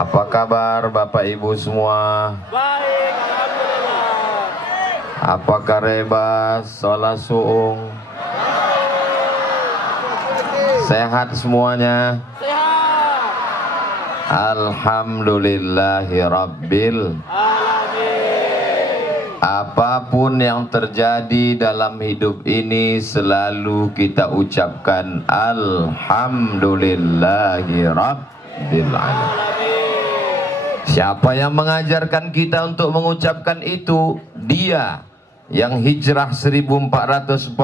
Apa kabar Bapak Ibu semua? Baik, alhamdulillah. Apakah rebas, sholat suung? Sehat semuanya? Sehat. Alhamdulillahi Rabbil. Alamin. Apapun yang terjadi dalam hidup ini selalu kita ucapkan Alhamdulillahi Rabbil Alamin. Siapa yang mengajarkan kita untuk mengucapkan itu? Dia yang hijrah 1445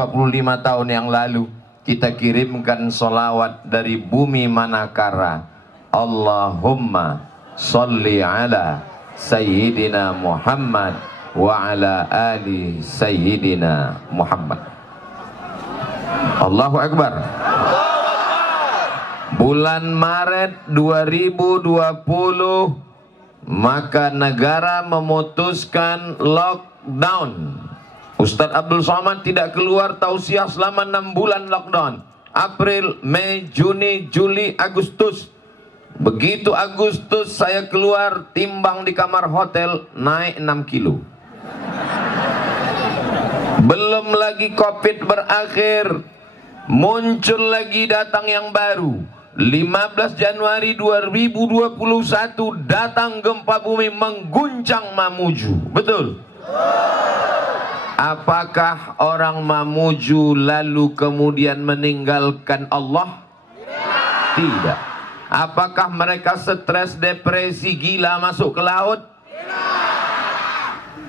tahun yang lalu. Kita kirimkan solawat dari bumi Manakara. Allahumma salli ala Sayyidina Muhammad wa ala ali Sayyidina Muhammad. Allahu Akbar. Bulan Maret 2020 maka negara memutuskan lockdown. Ustadz Abdul Somad tidak keluar tausiah selama 6 bulan lockdown. April, Mei, Juni, Juli, Agustus. Begitu Agustus saya keluar, timbang di kamar hotel naik 6 kilo. Belum lagi Covid berakhir, muncul lagi datang yang baru. 15 Januari 2021 datang gempa bumi mengguncang Mamuju. Betul? Apakah orang Mamuju lalu kemudian meninggalkan Allah? Tidak. Apakah mereka stres, depresi, gila masuk ke laut?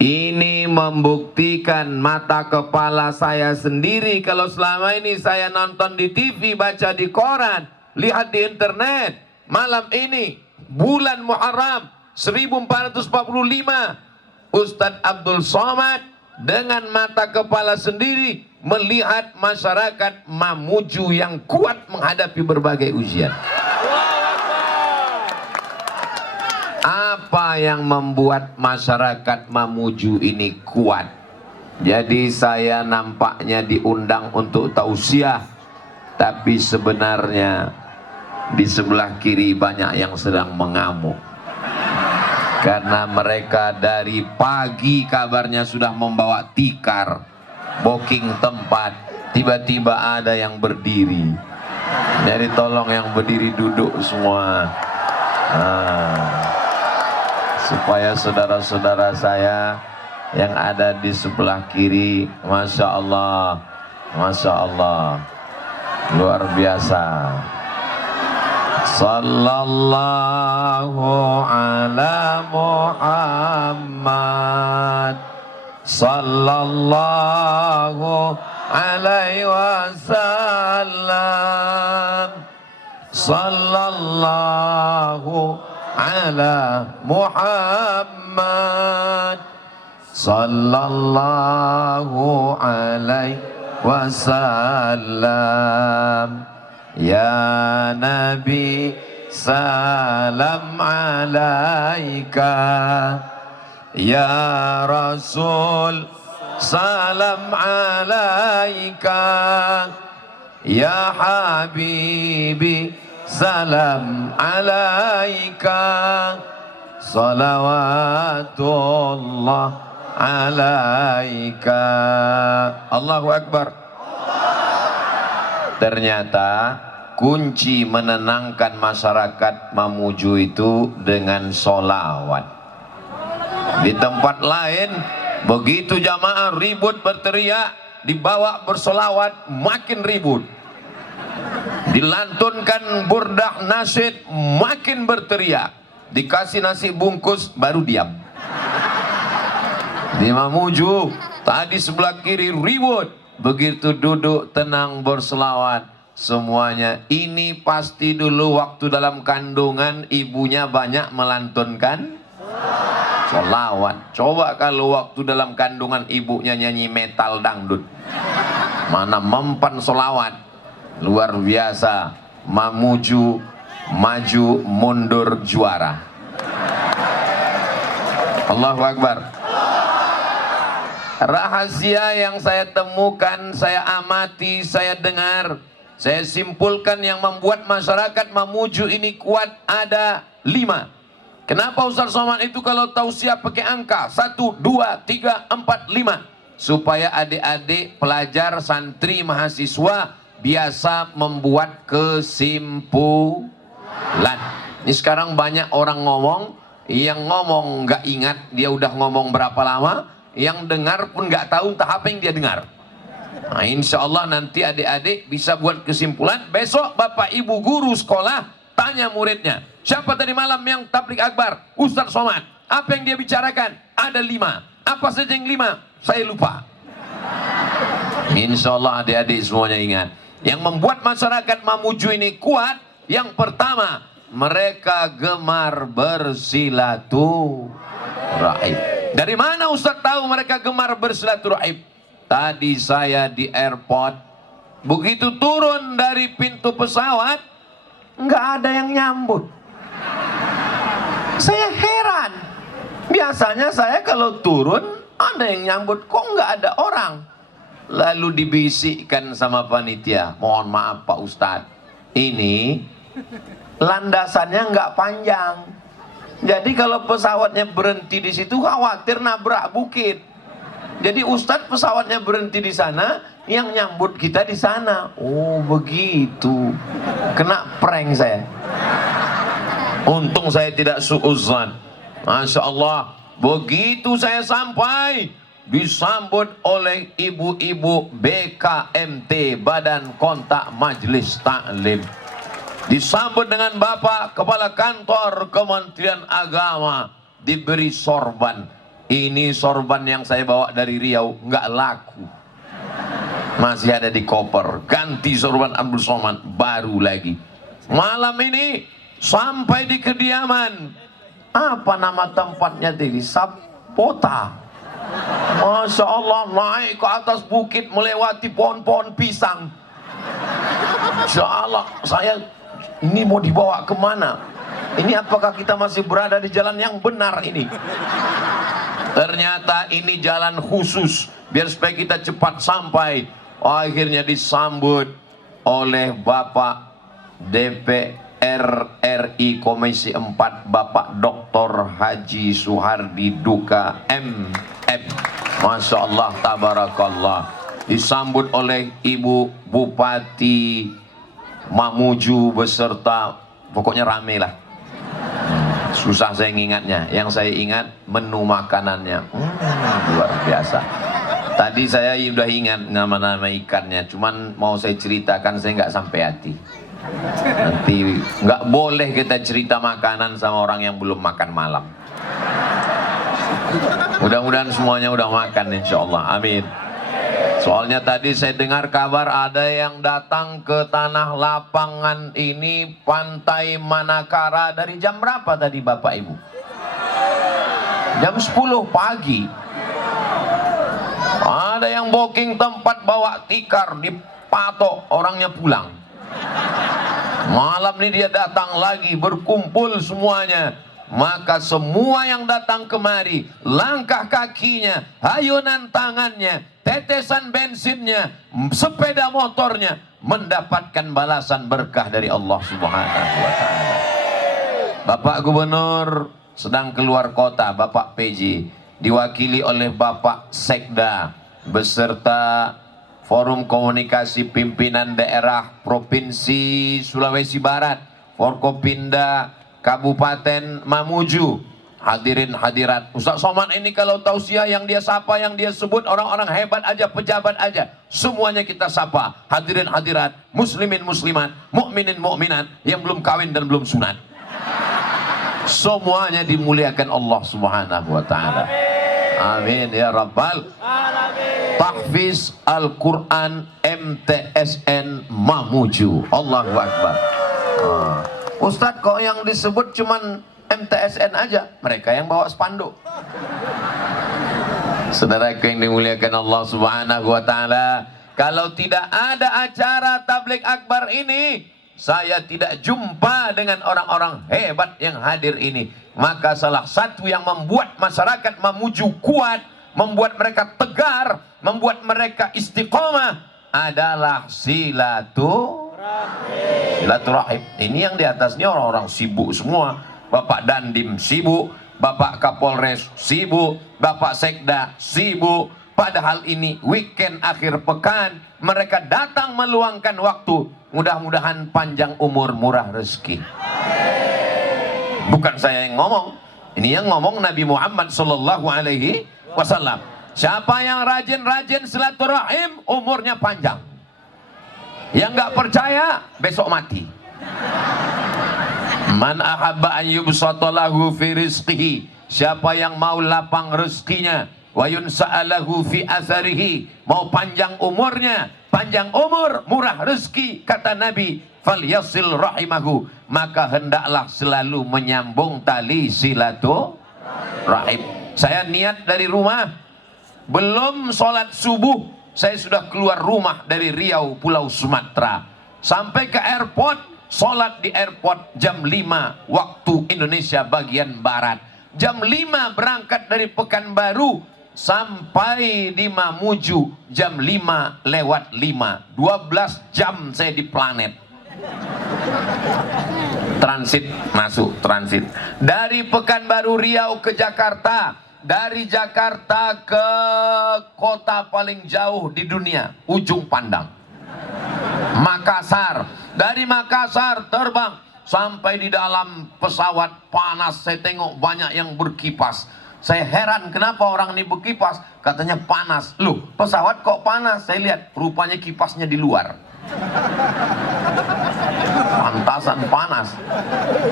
Ini membuktikan mata kepala saya sendiri. Kalau selama ini saya nonton di TV, baca di koran, lihat di internet, malam ini bulan Muharram 1445 Ustadz Abdul Somad dengan mata kepala sendiri melihat masyarakat Mamuju yang kuat menghadapi berbagai ujian. Apa yang membuat masyarakat Mamuju ini kuat? Jadi saya nampaknya diundang untuk tausiah, tapi sebenarnya di sebelah kiri banyak yang sedang mengamuk. Karena mereka dari pagi kabarnya sudah membawa tikar, booking tempat, tiba-tiba ada yang berdiri. Jadi tolong yang berdiri duduk semua. Supaya saudara-saudara saya yang ada di sebelah kiri, Masya Allah, Masya Allah, luar biasa. Sallallahu ala Muhammad, sallallahu alaihi wasallam, sallallahu ala Muhammad, sallallahu alaihi wasallam. Ya Nabi salam alaika, ya Rasul salam alaika, ya Habibi salam alaika, salawatullah alaika. Allahu Akbar. Ternyata kunci menenangkan masyarakat Mamuju itu dengan sholawat. Di tempat lain begitu jamaah ribut berteriak, dibawa bersolawat makin ribut. Dilantunkan burdah nasyid makin berteriak. Dikasih nasi bungkus baru diam. Di Mamuju tadi sebelah kiri ribut, begitu duduk tenang berselawat semuanya. Ini pasti dulu waktu dalam kandungan ibunya banyak melantunkan selawat. Coba kalau waktu dalam kandungan ibunya nyanyi metal dangdut, mana mempan selawat. Luar biasa. Mamuju maju mundur juara. Allahu Akbar. Rahasia yang saya temukan, saya amati, saya dengar, saya simpulkan yang membuat masyarakat Mamuju ini kuat ada 5. Kenapa Ustaz Somad itu kalau tausiah pakai angka 1, 2, 3, 4, 5? Supaya adik-adik, pelajar, santri, mahasiswa biasa membuat kesimpulan. Ini sekarang banyak orang ngomong, yang ngomong nggak ingat dia udah ngomong berapa lama, yang dengar pun nggak tahu entah apa yang dia dengar. Nah, insya Allah nanti adik-adik bisa buat kesimpulan. Besok bapak ibu guru sekolah tanya muridnya, siapa tadi malam yang tablik akbar? Ustaz Somad. Apa yang dia bicarakan? Ada 5. Apa saja yang 5? Saya lupa. Insya Allah adik-adik semuanya ingat. Yang membuat masyarakat Mamuju ini kuat, yang pertama, mereka gemar bersilaturahim. Dari mana Ustaz tahu mereka gemar bersilaturahim? Tadi saya di airport, begitu turun dari pintu pesawat, nggak ada yang nyambut. Saya heran. Biasanya saya kalau turun ada yang nyambut, kok nggak ada orang. Lalu dibisikkan sama panitia, mohon maaf Pak Ustadz, ini landasannya nggak panjang. Jadi kalau pesawatnya berhenti di situ khawatir nabrak bukit. Jadi Ustadz pesawatnya berhenti di sana, yang nyambut kita di sana. Oh begitu. Kena prank saya. Untung saya tidak suudzon. Masya Allah. Begitu saya sampai, disambut oleh ibu-ibu BKMT, Badan Kontak Majelis Taklim. Disambut dengan Bapak Kepala Kantor Kementerian Agama, diberi sorban. Ini sorban yang saya bawa dari Riau, nggak laku, masih ada di koper. Ganti sorban Abdul Somad, baru lagi. Malam ini sampai di kediaman, apa nama tempatnya tadi? Sapota. Masya Allah, naik ke atas bukit melewati pohon-pohon pisang. Masya Allah, saya ini mau dibawa kemana? Ini apakah kita masih berada di jalan yang benar ini? Ternyata ini jalan khusus biar supaya kita cepat sampai. Akhirnya disambut oleh Bapak DPR RI Komisi 4, Bapak Dr. Haji Suhardi Duka MM. Masya Allah, tabarakallah. Disambut oleh Ibu Bupati Mamuju beserta, pokoknya rame lah. Susah saya ngingatnya. Yang saya ingat menu makanannya, luar biasa. Tadi saya sudah ingat nama-nama ikannya, cuman mau saya ceritakan saya nggak sampai hati. Nanti nggak boleh kita cerita makanan sama orang yang belum makan malam. Mudah-mudahan semuanya udah makan insya Allah, amin. Soalnya tadi saya dengar kabar ada yang datang ke tanah lapangan ini, Pantai Manakara, dari jam berapa tadi Bapak Ibu? Jam 10 pagi. Ada yang booking tempat bawa tikar, dipatok, orangnya pulang. Malam ini dia datang lagi, berkumpul semuanya. Maka semua yang datang kemari, langkah kakinya, ayunan tangannya, tetesan bensinnya, sepeda motornya, mendapatkan balasan berkah dari Allah Subhanahu wa Ta'ala. Bapak Gubernur sedang keluar kota, Bapak PJ, diwakili oleh Bapak Sekda beserta Forum Komunikasi Pimpinan Daerah Provinsi Sulawesi Barat, Forkopimda Kabupaten Mamuju, hadirin hadirat. Ustaz Somad ini kalau tausiah yang dia sapa, yang dia sebut orang-orang hebat aja, pejabat aja, semuanya kita sapa. Hadirin hadirat, muslimin muslimat, mukminin mukminat yang belum kawin dan belum sunat, semuanya dimuliakan Allah Subhanahu wa Ta'ala. Amin ya rabbal alamin. Tahfiz Al-Quran MTSN Mamuju. Allahu Akbar. Ustadz kok yang disebut cuman MTSN aja, mereka yang bawa spanduk. Saudaraku yang dimuliakan Allah Subhanahu wa Ta'ala, kalau tidak ada acara tabligh akbar ini, saya tidak jumpa dengan orang-orang hebat yang hadir ini. Maka salah satu yang membuat masyarakat Mamuju kuat, membuat mereka tegar, membuat mereka istiqomah adalah silaturahim. Ini yang di atasnya orang-orang sibuk semua. Bapak Dandim sibuk, Bapak Kapolres sibuk, Bapak Sekda sibuk. Padahal ini weekend akhir pekan, mereka datang meluangkan waktu. Mudah-mudahan panjang umur, murah rezeki. Bukan saya yang ngomong, ini yang ngomong Nabi Muhammad sallallahu alaihi wasallam. Siapa yang rajin-rajin silaturahim, umurnya panjang. Yang nggak percaya, besok mati. Man ahabba an yubsata lahu fi rizqihi, siapa yang mau lapang rezekinya, wa yunsa'alahu fi atharihi, mau panjang umurnya, panjang umur, murah rezeki, kata Nabi, falyasil rahimahu, maka hendaklah selalu menyambung tali silaturahim. Saya niat dari rumah, belum sholat subuh, saya sudah keluar rumah dari Riau, Pulau Sumatera, sampai ke airport. Sholat di airport jam 5 waktu Indonesia bagian Barat. Jam 5 berangkat dari Pekanbaru, sampai di Mamuju jam 5 lewat 5. 12 jam saya di planet. Transit, masuk transit. Dari Pekanbaru Riau ke Jakarta. Dari Jakarta ke kota paling jauh di dunia, Ujung Pandang, Makassar. Dari Makassar terbang sampai di dalam pesawat panas. Saya tengok banyak yang berkipas. Saya heran kenapa orang ini berkipas. Katanya panas. Loh, pesawat kok panas? Saya lihat rupanya kipasnya di luar. Pantasan panas.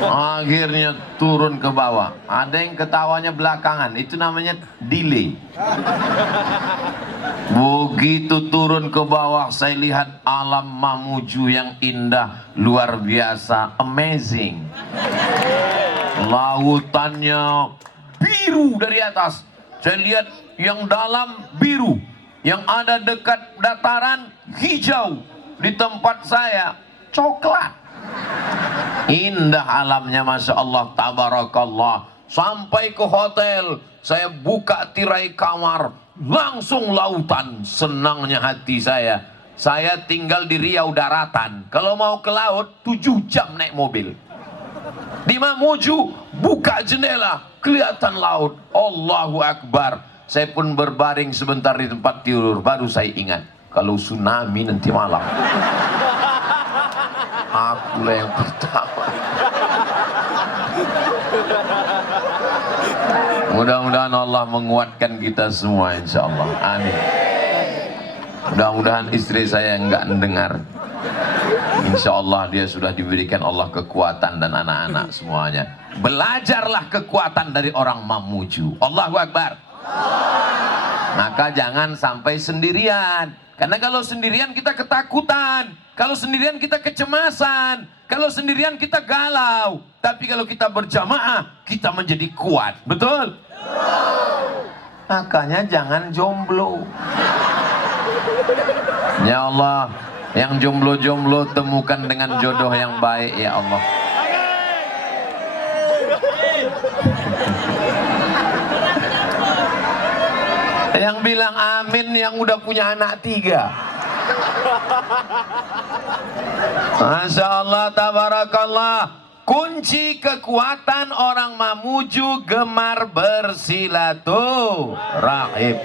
Akhirnya turun ke bawah. Ada yang ketawanya belakangan. Itu namanya delay. Begitu turun ke bawah, saya lihat alam Mamuju yang indah, luar biasa, amazing. Lautannya biru dari atas. Saya lihat yang dalam biru, yang ada dekat dataran hijau. Di tempat saya coklat. Indah alamnya, masya Allah, tabarakallah. Sampai ke hotel, saya buka tirai kamar, langsung lautan. Senangnya hati saya. Saya tinggal di Riau daratan. Kalau mau ke laut 7 jam naik mobil. Di Mamuju buka jendela, kelihatan laut. Allahu Akbar. Saya pun berbaring sebentar di tempat tidur. Baru saya ingat, kalau tsunami nanti malam, akulah yang pertama. Mudah-mudahan Allah menguatkan kita semua, insya Allah. Amin. Mudah-mudahan istri saya enggak mendengar. Insya Allah dia sudah diberikan Allah kekuatan dan anak-anak semuanya. Belajarlah kekuatan dari orang Mamuju. Allahu Akbar. Maka jangan sampai sendirian. Karena kalau sendirian kita ketakutan. Kalau sendirian kita kecemasan. Kalau sendirian kita galau. Tapi kalau kita berjamaah, kita menjadi kuat. Betul? Makanya jangan jomblo. Ya Allah, yang jomblo-jomblo temukan dengan jodoh yang baik, ya Allah. Yang bilang amin yang udah punya anak 3. Masya Allah, tabarakallah. Kunci kekuatan orang Mamuju gemar bersilaturahim.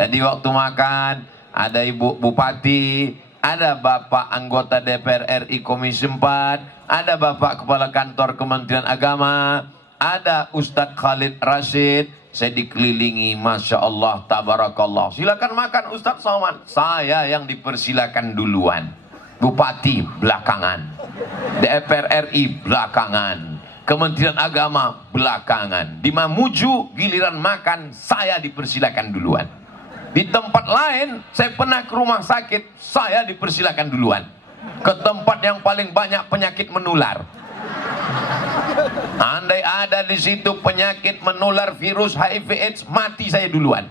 Tadi waktu makan ada Ibu Bupati, ada Bapak anggota DPR RI Komisi 4, ada Bapak Kepala Kantor Kementerian Agama, ada Ustadz Khalid Rashid. Saya dikelilingi, Masya Allah, tabarakallah. Silakan makan Ustadz Somad. Saya yang dipersilakan duluan. Bupati belakangan, DPR RI belakangan, Kementerian Agama belakangan. Di Mamuju giliran makan saya dipersilakan duluan. Di tempat lain saya pernah ke rumah sakit, saya dipersilakan duluan. Ke tempat yang paling banyak penyakit menular. Andai ada di situ penyakit menular virus HIV/AIDS, mati saya duluan.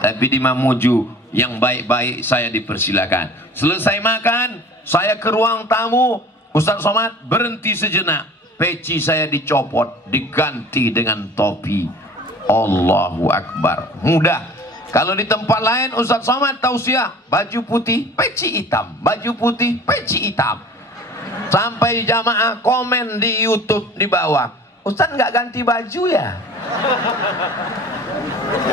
Tapi di Mamuju yang baik-baik saya dipersilakan. Selesai makan, saya ke ruang tamu. Ustadz Somad berhenti sejenak. Peci saya dicopot, diganti dengan topi. Allahu Akbar. Mudah. Kalau di tempat lain Ustadz Somad tausiah, baju putih, peci hitam. Baju putih, peci hitam. Sampai jamaah komen di YouTube di bawah, Ustaz nggak ganti baju ya?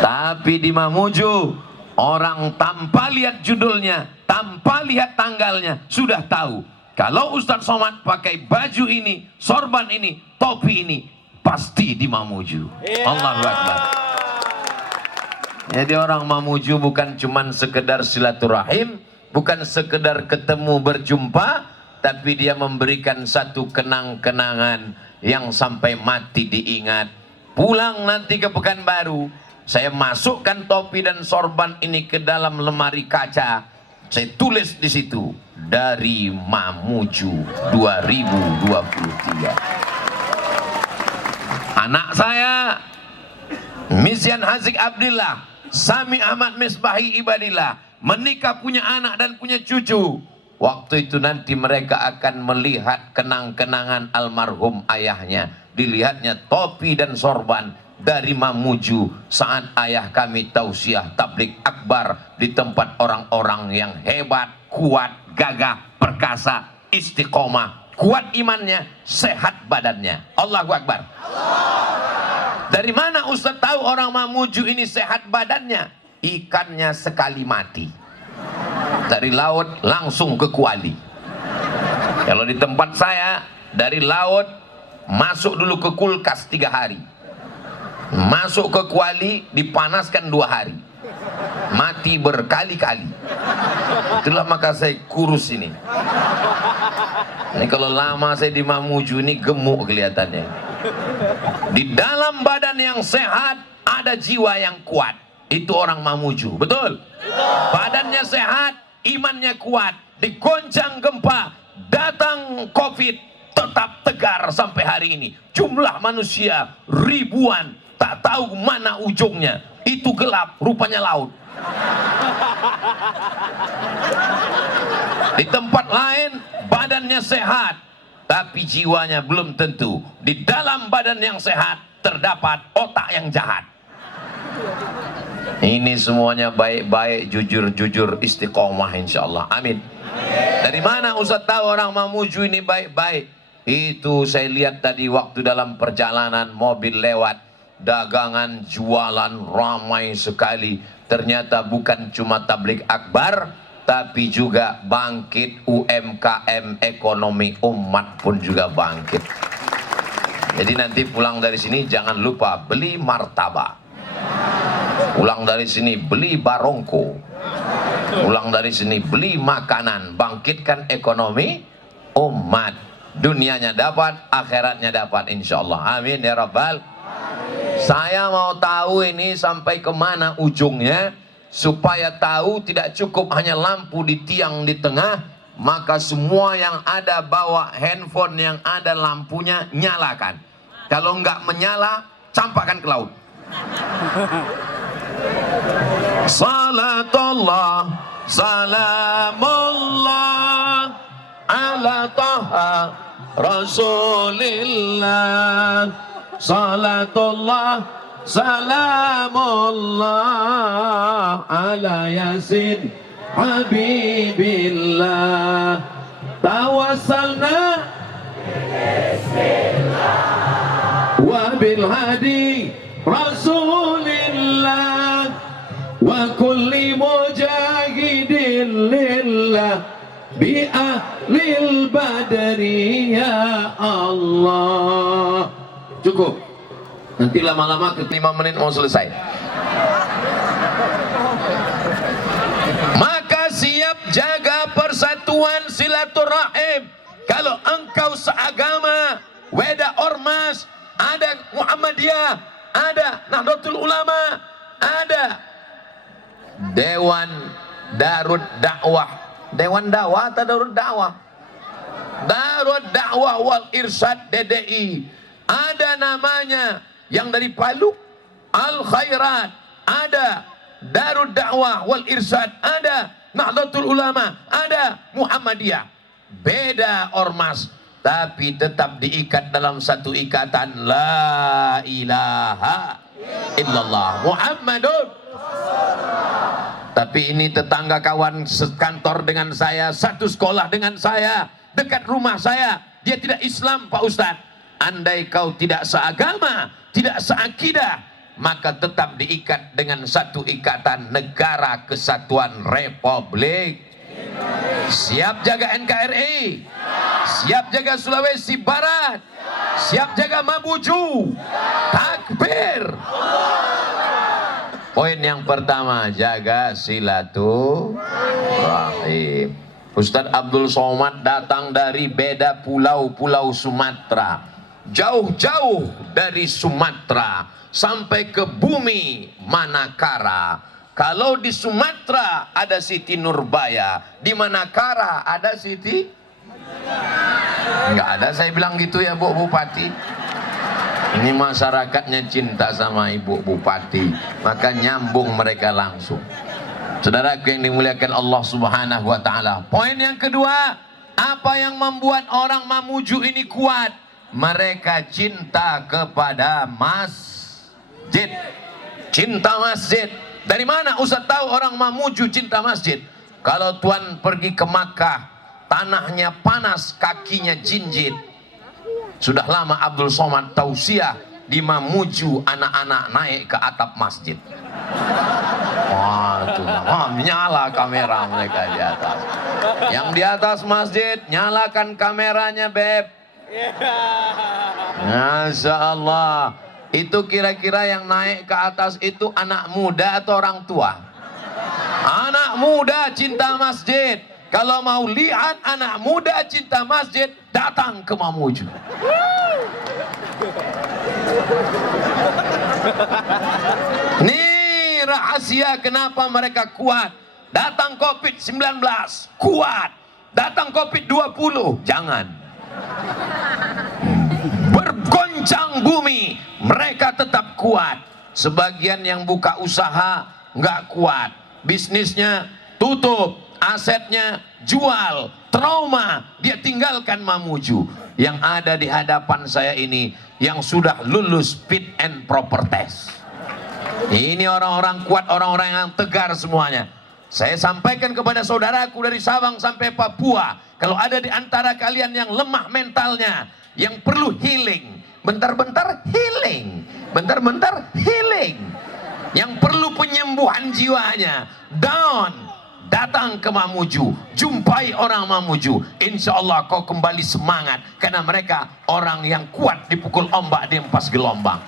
Tapi di Mamuju, orang tanpa lihat judulnya, tanpa lihat tanggalnya, sudah tahu kalau Ustaz Somad pakai baju ini, sorban ini, topi ini, pasti di Mamuju. Allahu Akbar. Jadi orang Mamuju bukan cuman sekedar silaturahim, bukan sekedar ketemu berjumpa, tapi dia memberikan satu kenang-kenangan yang sampai mati diingat. Pulang nanti ke Pekanbaru, saya masukkan topi dan sorban ini ke dalam lemari kaca. Saya tulis di situ, dari Mamuju 2023. Anak saya Misyan Hazik Abdillah, Sami Ahmad Misbahi Ibadillah, menikah, punya anak dan punya cucu. Waktu itu nanti mereka akan melihat kenang-kenangan almarhum ayahnya. Dilihatnya topi dan sorban dari Mamuju saat ayah kami tausiah tablik akbar di tempat orang-orang yang hebat, kuat, gagah, perkasa, istiqomah, kuat imannya, sehat badannya. Allahu Akbar. Dari mana Ustaz tahu orang Mamuju ini sehat badannya? Ikannya sekali mati dari laut langsung ke kuali. Kalau di tempat saya, dari laut masuk dulu ke kulkas 3 hari, masuk ke kuali dipanaskan 2 hari, mati berkali-kali. Itulah maka saya kurus ini. Ini kalau lama saya di Mamuju ini gemuk kelihatannya. Di dalam badan yang sehat ada jiwa yang kuat. Itu orang Mamuju, betul? Badannya sehat, imannya kuat. Digoncang gempa, datang COVID, tetap tegar sampai hari ini. Jumlah manusia ribuan, tak tahu mana ujungnya. Itu gelap, rupanya laut. Di tempat lain badannya sehat, tapi jiwanya belum tentu. Di dalam badan yang sehat terdapat otak yang jahat. Ini semuanya baik-baik, jujur-jujur, istiqomah insyaallah. Amin. Dari mana Ustaz tahu orang Mamuju ini baik-baik? Itu saya lihat tadi waktu dalam perjalanan mobil lewat, dagangan jualan ramai sekali. Ternyata bukan cuma tablik akbar, tapi juga bangkit UMKM, ekonomi umat pun juga bangkit. Jadi nanti pulang dari sini jangan lupa beli martabak, pulang dari sini beli barongko, pulang dari sini beli makanan, bangkitkan ekonomi umat. Dunianya dapat, akhiratnya dapat insyaallah. Amin ya rabbal. Saya mau tahu ini sampai kemana ujungnya, supaya tahu tidak cukup hanya lampu di tiang di tengah, maka semua yang ada bawa handphone yang ada lampunya nyalakan. Kalau enggak menyala, campakkan ke laut. Salatullah, salamullah ala taha rasulillah. Salatullah, salamullah ala yasin habibillah. Tawassalna wa bil hadi rasulillah wa kulli mujahidin lillah bi ahlil badri ya Allah. Cukup, nanti lama-lama ke 5 menit mau selesai. Maka siap jaga persatuan silaturahim. Kalau engkau seagama, Weda Ormas, ada Muhammadiyah, ada Nahdlatul Ulama, ada Dewan Darud Dakwah. Dewan Dakwah atau Darud Dakwah? Darud Dakwah wal Irsyad DDI. Ada namanya yang dari Palu, Al Khairat, ada Darud Dakwah wal Irsyad, ada Nahdlatul Ulama, ada Muhammadiyah. Beda ormas, tapi tetap diikat dalam satu ikatan, la ilaha illallah Muhammadun. Tapi ini tetangga kawan sekantor dengan saya, satu sekolah dengan saya, dekat rumah saya, dia tidak Islam Pak Ustadz, andai kau tidak seagama, tidak seakidah, maka tetap diikat dengan satu ikatan negara kesatuan Republik. Siap jaga NKRI, siap jaga Sulawesi Barat, siap jaga Mamuju. Takbir. Poin yang pertama, jaga silaturahim. Ustadz Abdul Somad datang dari beda pulau-pulau Sumatera, jauh-jauh dari Sumatera sampai ke bumi Manakara. Kalau di Sumatera ada Siti Nurbaya, di Manakara ada Siti? Enggak ada, saya bilang gitu ya Bu Bupati. Ini masyarakatnya cinta sama Ibu Bupati, maka nyambung mereka langsung. Saudaraku yang dimuliakan Allah Subhanahu wa taala. Poin yang kedua, apa yang membuat orang Mamuju ini kuat? Mereka cinta kepada masjid. Cinta masjid. Dari mana Ustaz tahu orang Mamuju cinta masjid? Kalau tuan pergi ke Makkah, tanahnya panas, kakinya jinjit. Sudah lama Abdul Somad tausiah di Mamuju anak-anak naik ke atap masjid. Waduh, nyala kamera mereka di atas. Yang di atas masjid, nyalakan kameranya, Beb. Masya Allah. Itu kira-kira yang naik ke atas itu anak muda atau orang tua? Anak muda cinta masjid. Kalau mau lihat anak muda cinta masjid, datang ke Mamuju. Nih rahasia kenapa mereka kuat. Datang COVID-19, kuat. Datang COVID-20, jangan. Bergoncang bumi, mereka tetap kuat. Sebagian yang buka usaha nggak kuat, bisnisnya tutup, asetnya jual, trauma, dia tinggalkan Mamuju. Yang ada di hadapan saya ini yang sudah lulus fit and proper test. Ini orang-orang kuat, orang-orang yang tegar semuanya. Saya sampaikan kepada saudaraku dari Sabang sampai Papua, kalau ada di antara kalian yang lemah mentalnya, yang perlu healing, bentar-bentar healing, bentar-bentar healing, yang perlu penyembuhan jiwanya, down, datang ke Mamuju, jumpai orang Mamuju, insya Allah kau kembali semangat, karena mereka orang yang kuat dipukul ombak di empas gelombang.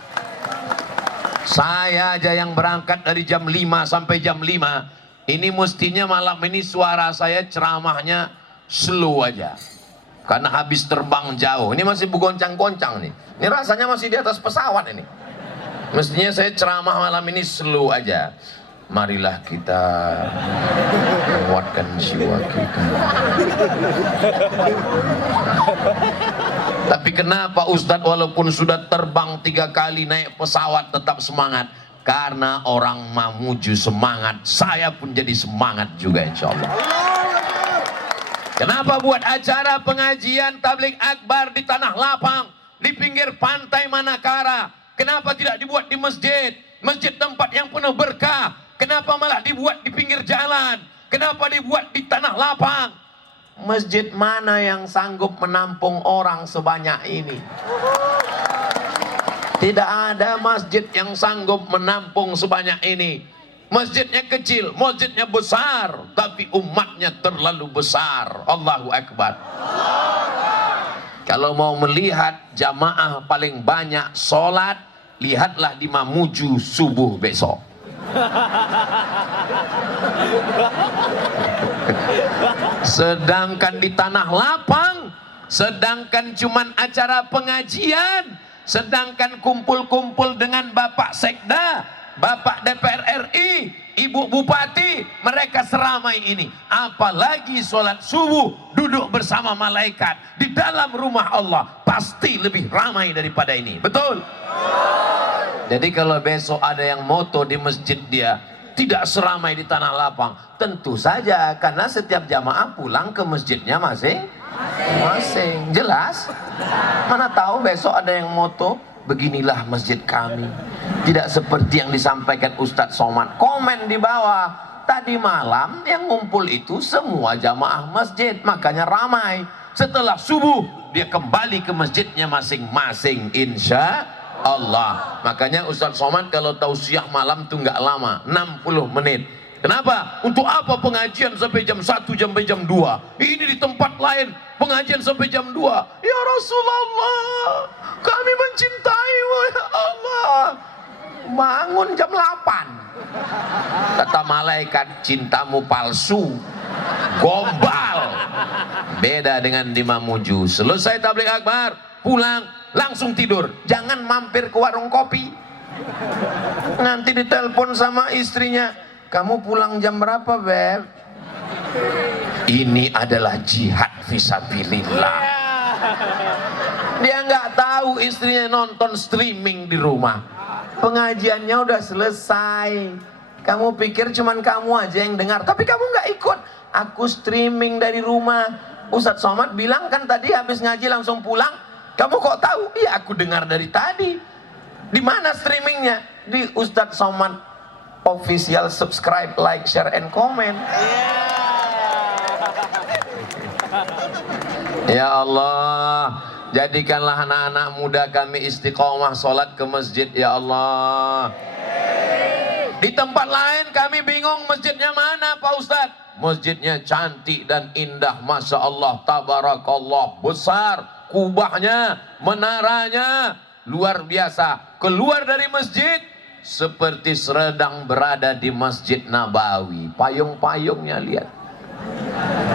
Saya aja yang berangkat dari jam 5 sampai jam 5, ini mestinya malam ini suara saya ceramahnya slow aja, karena habis terbang jauh. Ini masih bergoncang-goncang nih. Ini rasanya masih di atas pesawat ini. Mestinya saya ceramah malam ini slow aja. Marilah kita menguatkan jiwa kita. Tapi kenapa Ustadz walaupun sudah terbang 3 kali naik pesawat tetap semangat? Karena orang Mamuju semangat, saya pun jadi semangat juga insya Allah. Kenapa buat acara pengajian tabligh akbar di Tanah Lapang, di pinggir pantai Manakara? Kenapa tidak dibuat di masjid? Masjid tempat yang penuh berkah. Kenapa malah dibuat di pinggir jalan? Kenapa dibuat di Tanah Lapang? Masjid mana yang sanggup menampung orang sebanyak ini? Tidak ada masjid yang sanggup menampung sebanyak ini. Masjidnya kecil, masjidnya besar, tapi umatnya terlalu besar. Allahu Akbar. Kalau mau melihat jamaah paling banyak sholat, lihatlah di Mamuju subuh besok. Sedangkan di Tanah Lapang, sedangkan cuman acara pengajian, sedangkan kumpul-kumpul dengan Bapak Sekda, Bapak DPR RI, Ibu Bupati, mereka seramai ini. Apalagi sholat subuh, duduk bersama malaikat di dalam rumah Allah, pasti lebih ramai daripada ini. Betul? Jadi kalau besok ada yang moto di masjid dia tidak seramai di Tanah Lapang, tentu saja karena setiap jamaah pulang ke masjidnya masing-masing. Jelas? Mana tahu besok ada yang moto beginilah masjid kami, tidak seperti yang disampaikan Ustadz Somad. Komen di bawah, tadi malam yang ngumpul itu semua jamaah masjid, makanya ramai. Setelah subuh dia kembali ke masjidnya masing-masing, insya Allah. Makanya Ustadz Somad kalau tausiah malam tuh nggak lama, 60 menit. Kenapa? Untuk apa pengajian sampai jam 1 sampai jam 2? Ini di tempat lain pengajian sampai jam 2. Ya Rasulullah, kami mencintaimu ya Allah. Bangun jam 8. Kata malaikat, cintamu palsu, gombal. Beda dengan di Mamuju. Selesai tabligh akbar, pulang langsung tidur. Jangan mampir ke warung kopi. Nanti ditelepon sama istrinya, kamu pulang jam berapa, Beb? Ini adalah jihad fisabilillah. Dia nggak tahu istrinya nonton streaming di rumah. Pengajiannya udah selesai. Kamu pikir cuman kamu aja yang dengar, tapi kamu nggak ikut. Aku streaming dari rumah. Ustadz Somad bilang kan tadi habis ngaji langsung pulang. Kamu kok tahu? Iya, aku dengar dari tadi. Di mana streamingnya? Di Ustadz Somad official, subscribe, like, share, and comment. Ya Allah, jadikanlah anak-anak muda kami istiqomah sholat ke masjid, ya Allah. Di tempat lain kami bingung masjidnya mana, Pak Ustadz. Masjidnya cantik dan indah, Masya Allah, tabarakallah, besar, kubahnya, menaranya, luar biasa. Keluar dari masjid seperti sedang berada di Masjid Nabawi. Payung-payungnya lihat,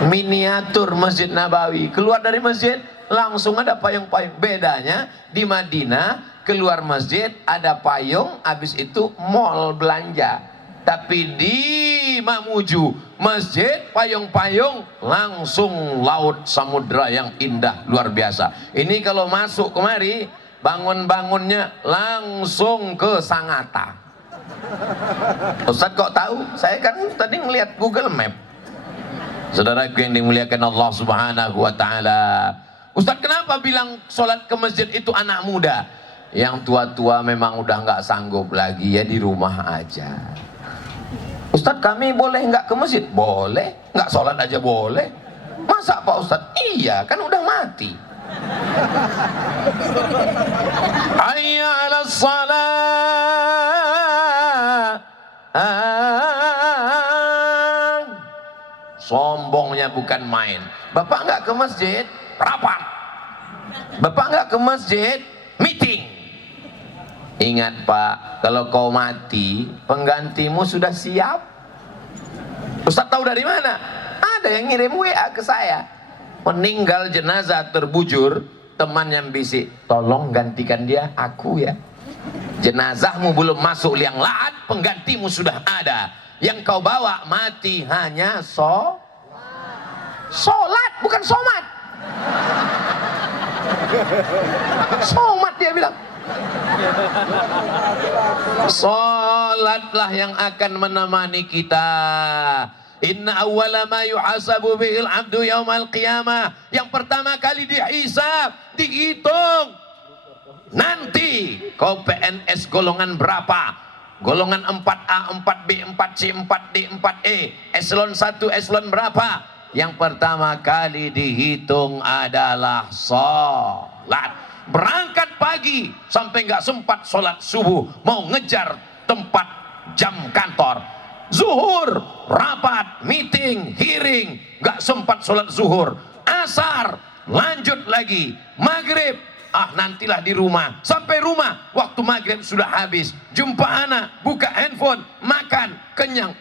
miniatur Masjid Nabawi. Keluar dari masjid langsung ada payung-payung. Bedanya di Madinah, keluar masjid ada payung, habis itu mall belanja. Tapi di Mamuju, masjid, payung-payung, langsung laut samudra yang indah luar biasa. Ini kalau masuk kemari, bangun-bangunnya langsung ke Sangatta. Ustadz kok tahu? Saya kan tadi ngelihat Google Map. Saudaraku yang dimuliakan Allah Subhanahu wa Ta'ala, Ustadz kenapa bilang sholat ke masjid itu anak muda? Yang tua-tua memang udah nggak sanggup lagi, ya di rumah aja. Ustadz kami boleh nggak ke masjid? Boleh. Nggak sholat aja boleh. Masa Pak Ustadz? Iya, kan udah mati. Hayya 'alas shalah. Sombongnya bukan main. Bapak nggak ke masjid, rapat. Bapak nggak ke masjid, meeting. Ingat Pak, kalau kau mati, penggantimu sudah siap. Ustadz tahu dari mana? Ada yang ngirim WA ke saya. Meninggal jenazah terbujur, teman yang bisik, tolong gantikan dia, aku ya. Jenazahmu belum masuk liang lahat, penggantimu sudah ada. Yang kau bawa mati hanya sholat, bukan somat. Somat dia bilang. Sholatlah yang akan menemani kita. Inna awwala ma yuhasabu bihil abdu yaumal qiyamah. Yang pertama kali dihisab, dihitung. Nanti kau PNS golongan berapa? Golongan 4A, 4B, 4C, 4D, 4E, eselon 1, eselon berapa? Yang pertama kali dihitung adalah sholat. Berangkat pagi sampai nggak sempat sholat subuh, mau ngejar tempat jam kantor. Zuhur, rapat, meeting, hearing, nggak sempat sholat zuhur. Asar, lanjut lagi. Maghrib, nantilah di rumah. Sampai rumah, waktu maghrib sudah habis. Jumpa anak, buka handphone, makan, kenyang,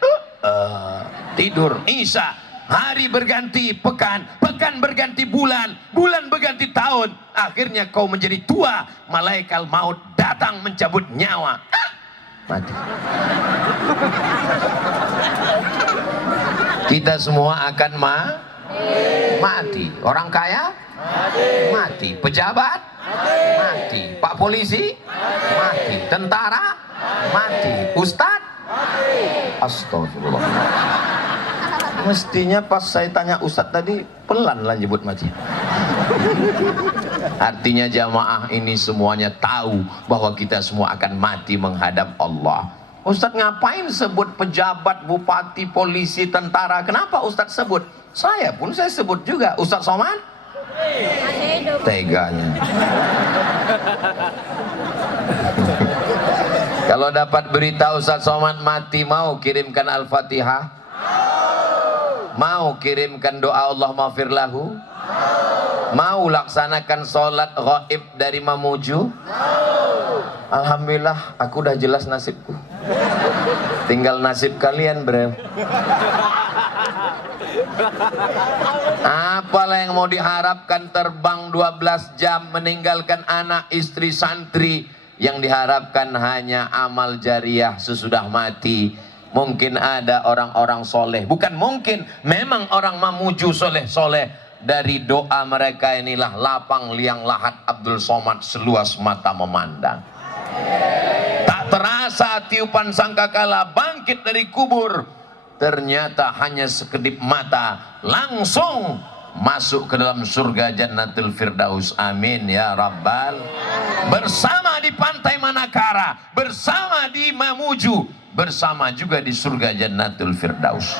tidur. Isya. Hari berganti pekan, pekan berganti bulan, bulan berganti tahun. Akhirnya kau menjadi tua, malaikat maut datang mencabut nyawa. Mati. Kita semua akan mati. Orang kaya mati. Pejabat mati. Pak polisi mati. Tentara mati. Ustadz astagfirullah. Mestinya pas saya tanya Ustadz tadi, pelan lah nyebut mati. Artinya jamaah ini semuanya tahu bahwa kita semua akan mati menghadap Allah. Ustadz ngapain sebut pejabat, bupati, polisi, tentara? Kenapa Ustadz sebut? Saya pun saya sebut juga. Ustadz Somad Teganya. Kalau dapat berita Ustaz Somad mati, mau kirimkan Al-Fatihah? Mau kirimkan doa Allah maghfir lahu? Mau laksanakan sholat ghaib dari Mamuju? Alhamdulillah, aku udah jelas nasibku. Tinggal nasib kalian, bro. Apalah yang mau diharapkan, terbang 12 jam meninggalkan anak, istri, santri. Yang diharapkan hanya amal jariah sesudah mati. Mungkin ada orang-orang soleh, bukan mungkin, memang orang Mamuju soleh-soleh. Dari doa mereka inilah lapang liang lahat Abdul Somad seluas mata memandang. Tak terasa tiupan sangkakala bangkit dari kubur, ternyata hanya sekedip mata langsung masuk ke dalam surga Jannatul Firdaus. Amin ya Rabbal. Bersama di pantai Manakara, bersama di Mamuju, bersama juga di surga Jannatul Firdaus.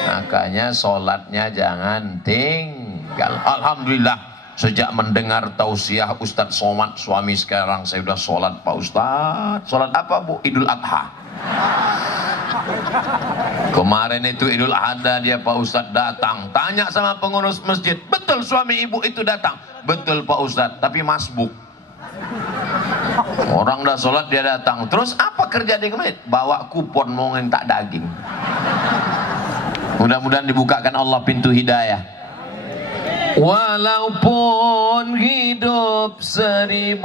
Makanya sholatnya jangan tinggal. Alhamdulillah, sejak mendengar tausiah Ustadz Somad, suami sekarang saya sudah sholat. Pak Ustadz, sholat apa Bu? Idul Adha. Kemarin itu Idul Adha, dia Pak Ustadz datang, tanya sama pengurus masjid, betul suami ibu itu datang? Betul Pak Ustadz, tapi masbuk. Orang dah sholat dia datang. Terus apa kerja di masjid? Bawa kupon mau minta daging. Mudah-mudahan dibukakan Allah pintu hidayah. Walaupun hidup 1000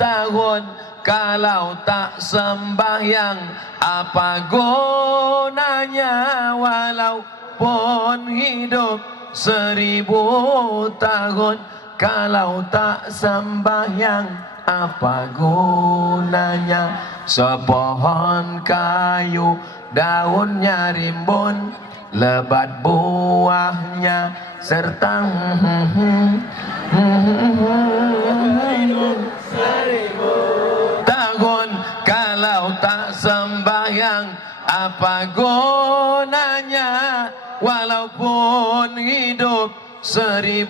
tahun, kalau tak sembahyang apa gunanya? Walaupun hidup 1000 tahun, kalau tak sembahyang apa gunanya? Sepohon kayu daunnya rimbun, lebat buahnya serta tahun, kalau tak sembahyang apa gunanya? Walaupun hidup 1000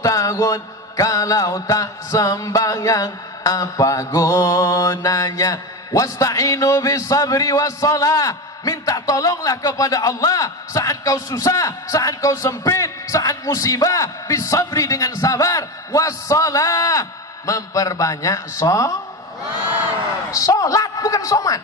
tahun, kalau tak sembahyang apa gunanya? Wasta'inu bis-sabri was-salah. Minta tolonglah kepada Allah saat kau susah, saat kau sempit, saat musibah. Bis-sabri dengan sabar, was-salah, memperbanyak sholat, bukan somat.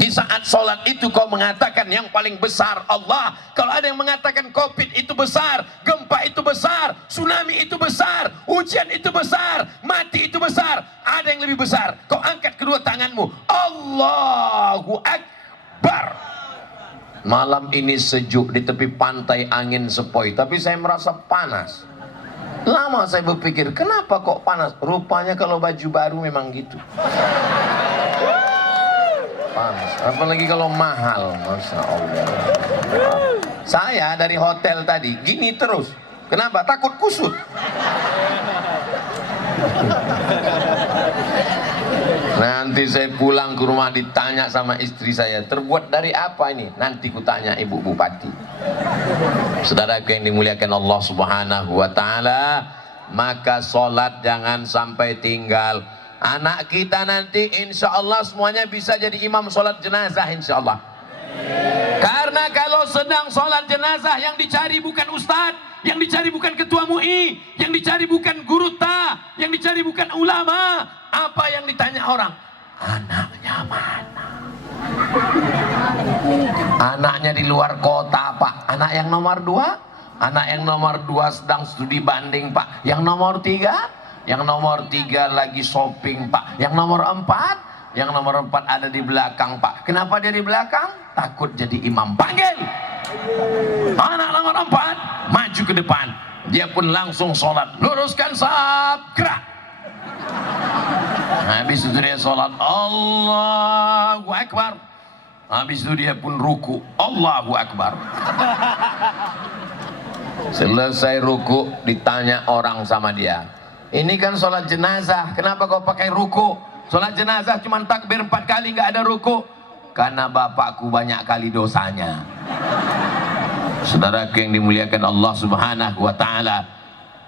Di saat sholat itu kau mengatakan yang paling besar Allah. Kalau ada yang mengatakan COVID itu besar, gempa itu besar, tsunami itu besar, ujian itu besar, mati itu besar, ada yang lebih besar. Kau angkat kedua tanganmu, Allahu Akbar. Malam ini sejuk di tepi pantai, angin sepoi, tapi saya merasa panas. Lama saya berpikir, kenapa kok panas? Rupanya kalau baju baru memang gitu. Panas, apalagi kalau mahal. Masya Allah. Saya dari hotel tadi gini terus. Kenapa? Takut kusut. Nanti saya pulang ke rumah ditanya sama istri saya, terbuat dari apa ini? Nanti kutanya Ibu Bupati. Saudaraku yang dimuliakan Allah Subhanahu wa taala, maka sholat jangan sampai tinggal. Anak kita nanti insya Allah semuanya bisa jadi imam sholat jenazah insya Allah. Karena kalau sedang sholat jenazah yang dicari bukan ustadz, yang dicari bukan ketua MUI, yang dicari bukan guru ta, yang dicari bukan ulama. Apa yang ditanya orang? Anaknya mana? Anaknya di luar kota Pak. Anak yang nomor 2? Anak yang nomor 2 sedang studi banding Pak. Yang nomor 3? Yang nomor 3 lagi shopping Pak. Yang nomor 4? Yang nomor 4 ada di belakang Pak. Kenapa dia di belakang? Takut jadi imam. Panggil anak nomor 4, maju ke depan. Dia pun langsung sholat. Luruskan saf, gerak. Habis itu dia sholat, Allahu Akbar. Habis itu dia pun ruku, Allahu Akbar. Selesai ruku, ditanya orang sama dia, ini kan sholat jenazah, kenapa kau pakai ruku? Sholat jenazah cuma takbir 4 kali, nggak ada ruku. Karena bapakku banyak kali dosanya. Saudaraku yang dimuliakan Allah Subhanahu wa taala,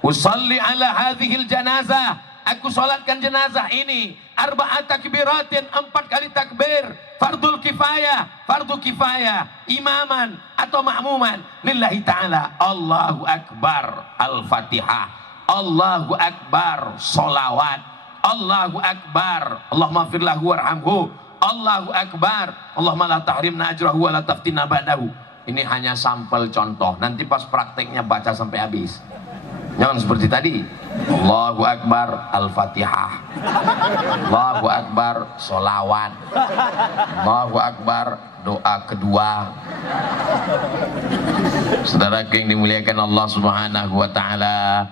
usalli ala hadhil janazah, aku salatkan jenazah ini arba'at takbiratin, 4 kali takbir, fardhu kifayah, imaman atau makmuman lillahi ta'ala. Allahu akbar, al-fatihah, Allahu akbar, solawat, Allahu akbar, Allahumma fir lahu warhamhu, Allahu akbar, Allahumma la tahrimna ajrahu wa la taftinna ba'dahu. Ini hanya sampel contoh, nanti pas prakteknya baca sampai habis. Jangan seperti tadi. Allahu akbar, al-fatihah, Allahu akbar, solawat, Allahu akbar, doa kedua. Saudara yang dimuliakan Allah Subhanahu wa taala,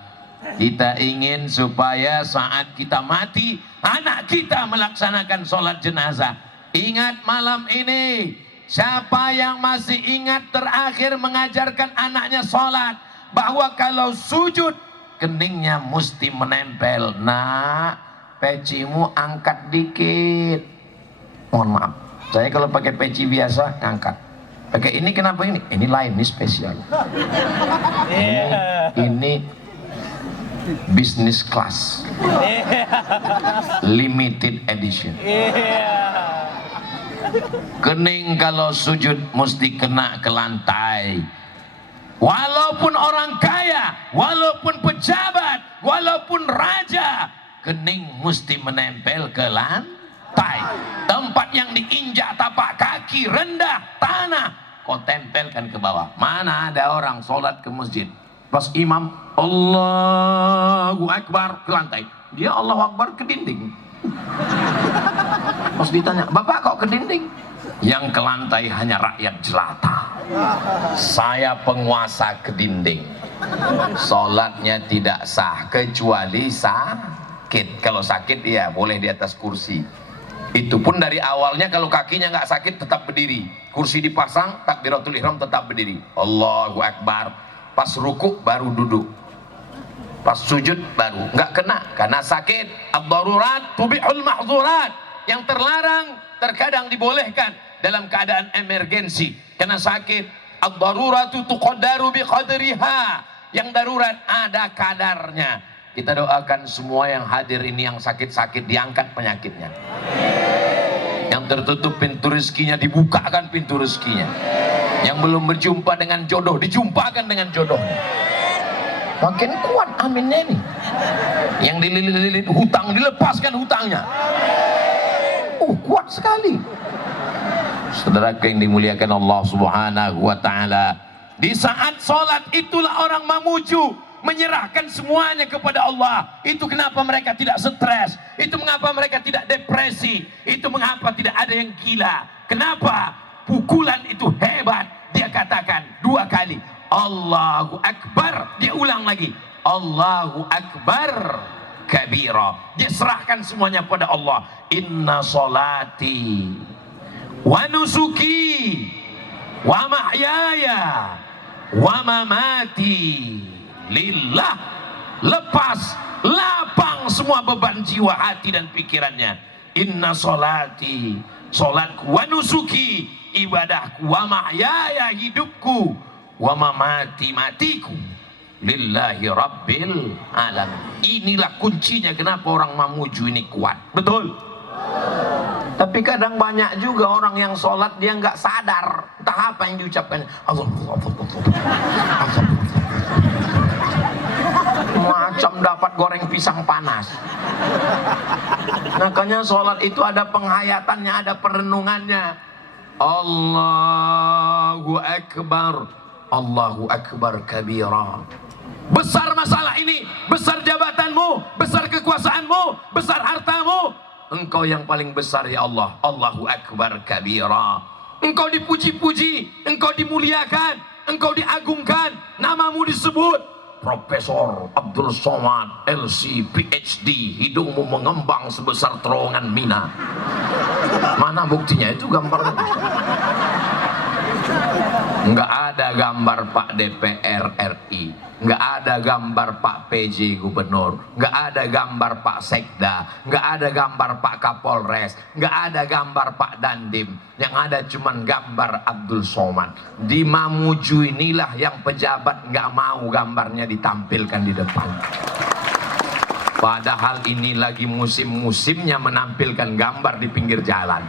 kita ingin supaya saat kita mati, anak kita melaksanakan sholat jenazah. Ingat malam ini, siapa yang masih ingat terakhir mengajarkan anaknya sholat, bahwa kalau sujud keningnya mesti menempel. Nak, pecimu angkat dikit. Mohon maaf, saya kalau pakai peci biasa angkat. Pakai ini kenapa ini? Ini lain, ini spesial. Ini business class, limited edition. Kening kalau sujud mesti kena ke lantai. Walaupun orang kaya, walaupun pejabat, walaupun raja, kening mesti menempel ke lantai. Tempat yang diinjak tapak kaki rendah tanah, kau tempelkan ke bawah. Mana ada orang sholat ke masjid, pas imam Allahu Akbar ke lantai, dia Allahu Akbar ke dinding. Pas ditanya, Bapak kok ke dinding? Yang ke lantai hanya rakyat jelata. Saya penguasa ke dinding. Sholatnya tidak sah kecuali sakit. Kalau sakit ya boleh di atas kursi. Itu pun dari awalnya kalau kakinya nggak sakit tetap berdiri. Kursi dipasang, takbiratul ihram tetap berdiri. Allahu Akbar. Pas ruku baru duduk. Pas sujud baru. Nggak kena karena sakit. Ad-darurat tubihul mahzurat. Yang terlarang terkadang dibolehkan dalam keadaan emergensi karena sakit. Ad-daruratu tuqaddaru biqadriha. Yang darurat ada kadarnya. Kita doakan semua yang hadir ini yang sakit-sakit diangkat penyakitnya. Yang tertutup pintu rezekinya dibukakan pintu rezekinya. Yang belum berjumpa dengan jodoh dijumpakan dengan jodohnya. Makin kuat aminnya ini. Yang dililit-lilit hutang dilepaskan hutangnya. Kuat sekali. Saudara yang dimuliakan Allah Subhanahu wa taala, di saat sholat itulah orang memuju, menyerahkan semuanya kepada Allah. Itu kenapa mereka tidak stres, itu mengapa mereka tidak depresi, itu mengapa tidak ada yang gila. Kenapa? Pukulan itu hebat. Dia katakan 2 kali Allahu Akbar, dia ulang lagi Allahu Akbar kabira. Dia serahkan semuanya pada Allah. Inna solati wa nusuki wa mahyaya wa mamati lillah. Lepas, lapang semua beban jiwa, hati dan pikirannya. Inna solati, solatku, wa nusuki, ibadahku, wa mahyaya, hidupku, wa mamati, matiku, lillahi rabbil alamin. Inilah kuncinya kenapa orang Mamuju ini kuat. Betul. Tapi kadang banyak juga orang yang sholat dia nggak sadar entah apa yang diucapkan. Macam dapat goreng pisang panas. Makanya sholat itu ada penghayatannya, ada perenungannya. Allahu Akbar, Allahu Akbar kabira. Besar masalah ini, besar jabatanmu, besar kekuasaanmu, besar hartamu. Engkau yang paling besar ya Allah. Allahu Akbar kabira. Engkau dipuji-puji, engkau dimuliakan, engkau diagungkan, namamu disebut. Profesor Abdul Somad LC PhD, hidungmu mengembang sebesar terowongan Mina. Mana buktinya? Itu gambarnya. nggak ada gambar Pak DPR RI, nggak ada gambar Pak PJ Gubernur, nggak ada gambar Pak Sekda, nggak ada gambar Pak Kapolres, nggak ada gambar Pak Dandim. Yang ada cuman gambar Abdul Somad. Di Mamuju inilah yang pejabat nggak mau gambarnya ditampilkan di depan. Padahal ini lagi musim-musimnya menampilkan gambar di pinggir jalan.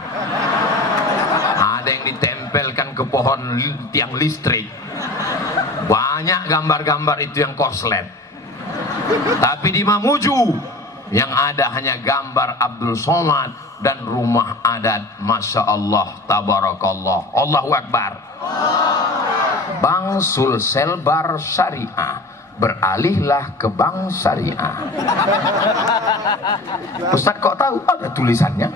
Ada yang ditempelkan ke pohon tiang listrik. Banyak gambar-gambar itu yang korslet. Tapi di Mamuju yang ada hanya gambar Abdul Somad dan rumah adat. Masya Allah, tabarakallah, Allahu Akbar. Bank Sulsel Bar Syariah, beralihlah ke bank syariah. Ustaz kok tahu? Ada tulisannya.